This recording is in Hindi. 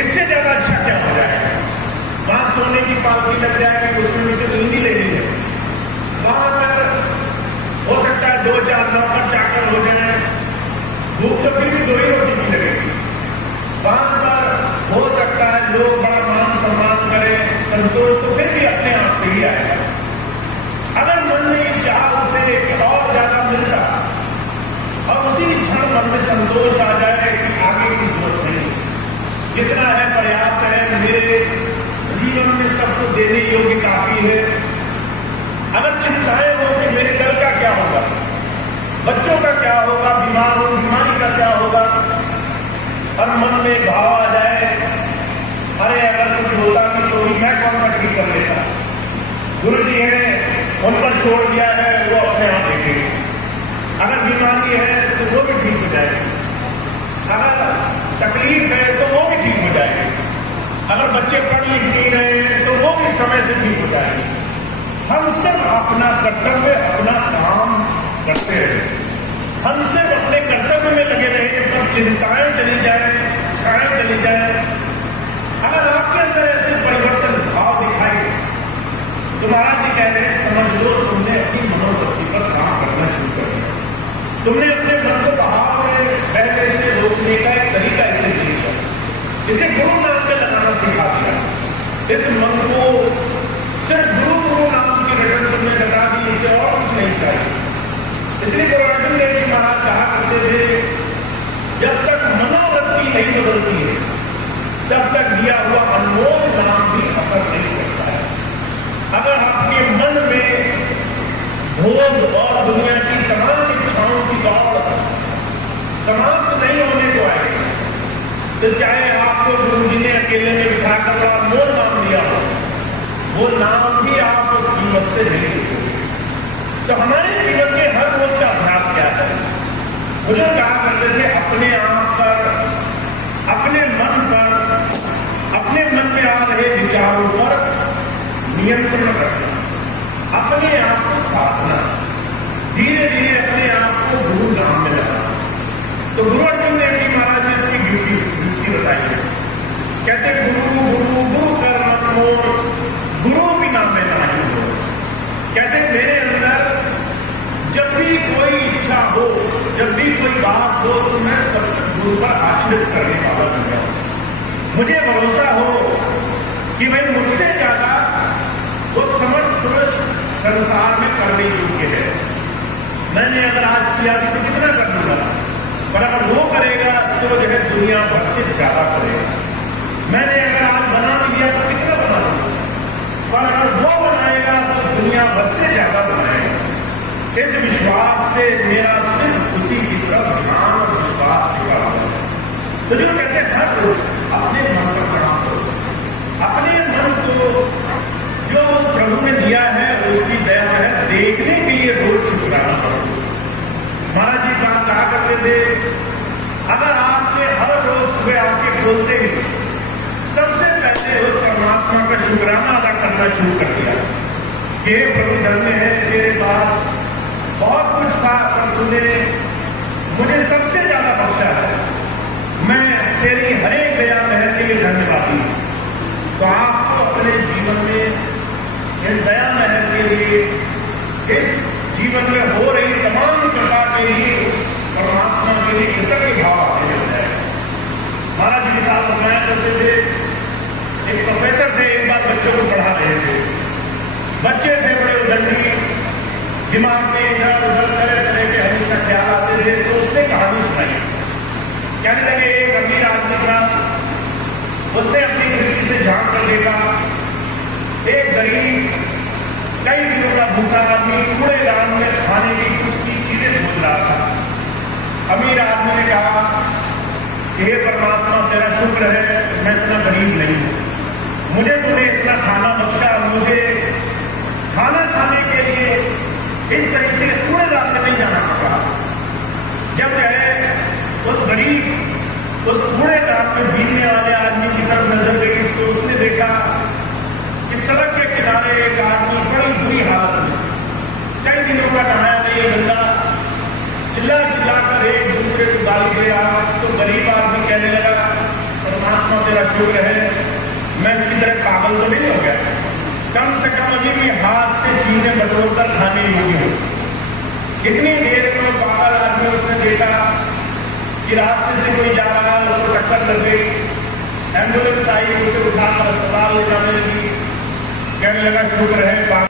इससे ज्यादा अच्छा क्या हो जाएगा? वहां सोने की पालकी लग जाएगी, उसमें मुझे नींद ही लेनी है। वहां पर हो सकता है 2-4 नौकर चाकर हो जाए, भूख तो फिर भी 2 ही रोटी की लगेगी। वहां पर हो सकता है लोग बड़ा मान सम्मान करें, संतोष तो फिर भी अपने आप से ही आएगा। अगर मन में ये चाह उठे कि और ज्यादा मिलता और उसी क्षण मन में संतोष आ जाए कि आगे की जरूरत नहीं, जितना है पर्याप्त है, मेरे जीवन में सबको देने योग्य काफी है। अगर चिंताएं हो कि मेरे कल का क्या होगा, बच्चों का क्या होगा, बीमार हो बीमारी का क्या होगा, और मन में भाव आ जाए अरे अगर कुछ होता नहीं तो मैं कौन सा ठीक कर लेता, गुरु जी हैं उन पर छोड़ दिया है, वो अपने आप देखेंगे। अगर बीमारी है तो वो भी ठीक हो जाएगी, अगर तकलीफ है तो वो भी ठीक हो जाएगी, अगर बच्चे पढ़ लिख नहीं रहे हैं तो वो भी समय से ठीक हो जाएगी। हम सब अपना कर्तव्य अपना काम करते हैं, हम सब अपने कर्तव्य में लगे रहे तब चिंताएं चली जाए, छाएं चली जाए। अगर आपके अंदर ऐसे परिवर्तन भाव दिखाई तो महाराज जी कह रहे हैं समझ लो तुमने अपनी मनोवृत्ति पर काम करना शुरू कर दिया, तुमने अपने मन को बहाव में पहले से रोकने का एक तरीका इसे दे दिया, इसे गुरु नाम पे लगाना सिखा दिया। इस मन को सिर्फ गुरु नाम की रटन तुमने लगा दी, इसे और कुछ नहीं चाहिए। इसलिए गुरु अर्जुन देव जी महाराज कहा करते थे जब तक मनोवृत्ति नहीं बदलती है तब तक दिया हुआ अनमोल नाम भी असर नहीं करता है। अगर आपके मन में भोग और दुनिया की तमाम इच्छाओं की दौड़ समाप्त नहीं होने को आए तो चाहे आपको गुरु जी ने अकेले में बिठाकर अनमोल नाम दिया हो, वो नाम भी आप उस कीमत से नहीं देते। तो हमारे जीवन के हर रोज का अभ्यास क्या है? मुझे कहा करते थे अपने आप पर, अपने मन पर, अपने मन में आ रहे विचारों पर नियंत्रण रखना, अपने आप को साधना, धीरे धीरे अपने आप को गुरु नाम में लगाना। तो गुरु अर्जुन देव जी महाराज ने इसकी ड्यूटी बताई है। कहते गुरु गुरु गुरु कर मत मोर, गुरु भी नाम में नहीं हो। कहते मेरे अंदर जब भी कोई इच्छा हो, जब भी कोई बात हो तो मैं सब गुरु पर आश्रित करने वाला बन जाऊं। मुझे भरोसा हो कि भाई मुझसे ज्यादा वो समर्थ पुरुष संसार में करने योग्य है। मैंने अगर आज किया तो कितना कर दूंगा, पर अगर वो करेगा तो जो है दुनिया भर से ज्यादा करेगा। मैंने अगर आज बना दिया तो कितना बना दूंगा, पर अगर वो बनाएगा तो दुनिया भर से ज्यादा बनाएगा। इस विश्वास से मेरा सिर्फ उसी की तरफ ध्यान और विश्वास टिका हुआ है। तो जो कहते हैं हर रोज अपने मन पर काम करो, अपने मन को जो उस प्रभु ने दिया है उसकी दया है देखने के लिए रोज शुक्राना करो। महाराज जी बात कहा करते थे अगर आपने हर रोज सुबह आंखें खोलते ही सबसे पहले उस परमात्मा का शुक्राना अदा करना शुरू कर दिया कि प्रभु धन्य है, तेरे पास बहुत कुछ था पर तूने मुझे सबसे ज्यादा बख्शा है, मैं तेरी हरेक दया महर के लिए धन्यवादी। तो आपको अपने जीवन में इस दया महर के लिए, इस जीवन में हो रही तमाम कृपा के लिए, परमात्मा के लिए कृतज्ञ भाव आने लग जाएगा। महाराज जी के साथ बताया करते थे, एक प्रोफेसर थे, एक बार बच्चों को पढ़ा रहे थे। बच्चे थे बड़े उदंडी, दिमाग में इधर उधर तरह तरह के हमेशा ख्याल आते थे। तो उसने कहानी सुनाई, कहने लगे एक अमीर आदमी था, उसने अपनी खिड़की से झांक कर देखा एक गरीब कई दिनों का भूखा आदमी कूड़ेदान में खाने की कुछ की चीजें ढूंढ रहा था। अमीर आदमी ने कहा कि हे परमात्मा तेरा शुक्र है मैं इतना गरीब नहीं हूं, मुझे तूने इतना खाना बख्शा, मुझे खाना खाने के लिए इस तरीके से कूड़ेदान में नहीं जाना पड़ा। जब गए उस गरीब, उस कूड़ेदान में बीतने वाले आदमी की तरफ नजर गई तो उसने देखा कि सड़क के किनारे एक आदमी बड़ी बुरी हालत में, कई दिनों का नहाया नहीं, गंदा, चिल्ला चिल्ला कर एक दूसरे को गाली दे रहा। तो गरीब आदमी कहने लगा परमात्मा थोड़ा शुक्र है मैं इसकी तरह पागल तो नहीं हो गया, कम से कम अभी भी हाथ से चीजें बटोर कर खाने योग्य हो। कितनी देर में पागल आदमी उसने देखा कि रास्ते से कोई जा रहा है, उसको टक्कर लग गई, एम्बुलेंस आई, उसे उठाकर अस्पताल ले जाने लगी, कहने लगा शुक्र है